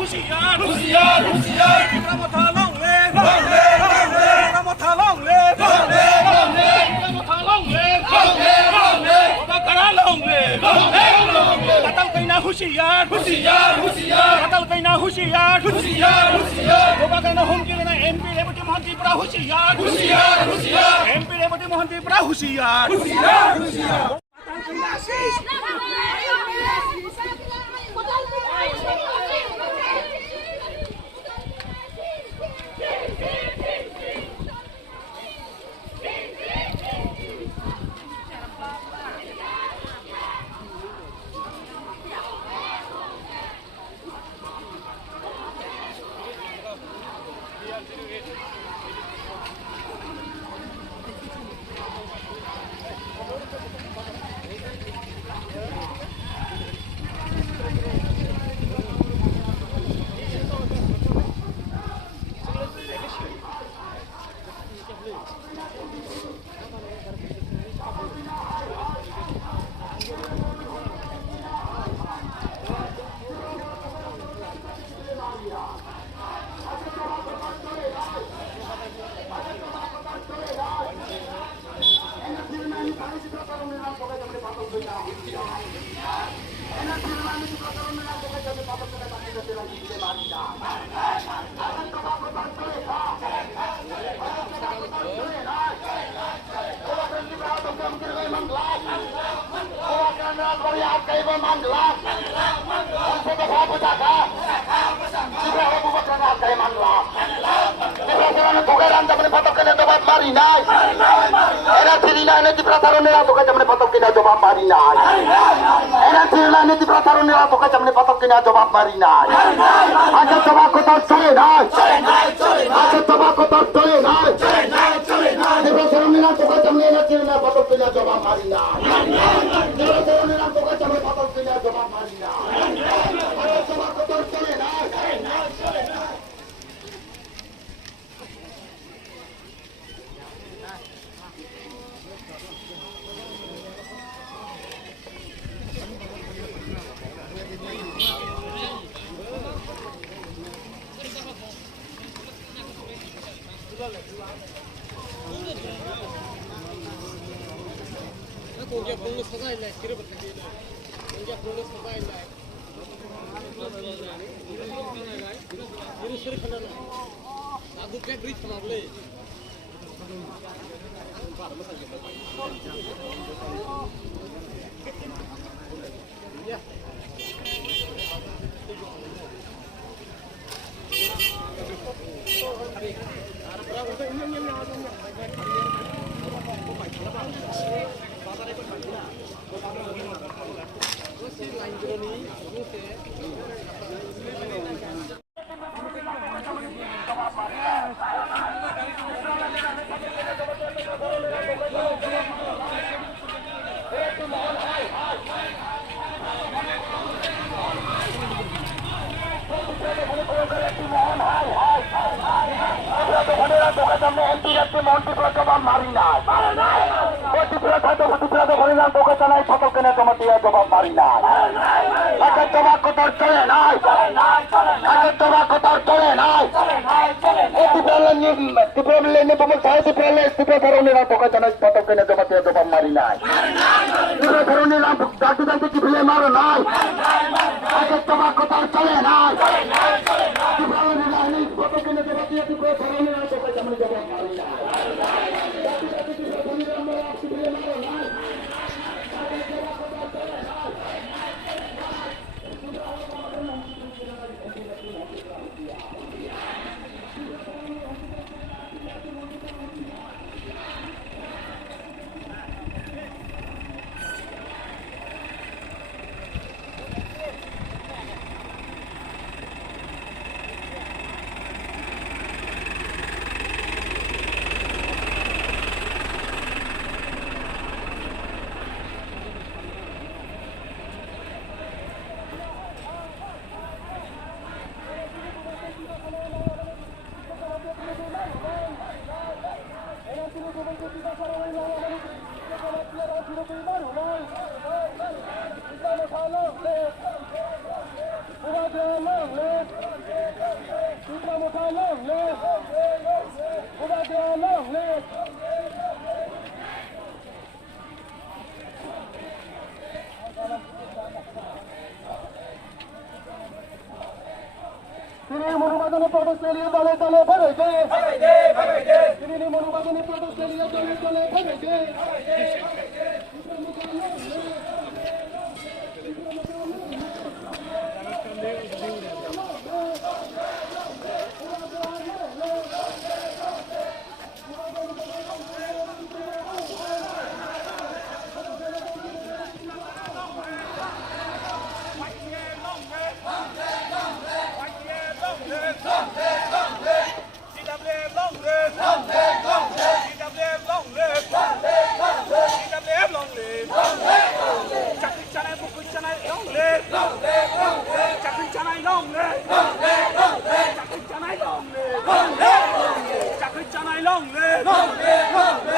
হুঁশিয়ার হুঁশিয়ার হুঁশিয়ার রামথা লং লে রামথা লং লে রামথা লং লে কারা লং লে কাতাল কইনা হুঁশিয়ার হুঁশিয়ার হুঁশিয়ার কাতাল কইনা হুঁশিয়ার হুঁশিয়ার হুঁশিয়ার গোবা কইনা হুমকি না এমপি রেবতি মহান্তি পুরা হুঁশিয়ার হুঁশিয়ার হুঁশিয়ার এমপি রেবতি মহান্তি পুরা হুঁশিয়ার হুঁশিয়ার হুঁশিয়ার কাতাল কইনা আশিস তিনি মনোবাদনে প্রবেশ নিয়ে দলে দলে ভরেছে তিনি মনোবাদনে প্রবেশ নিয়ে দলে দলে ভরেছে Long live!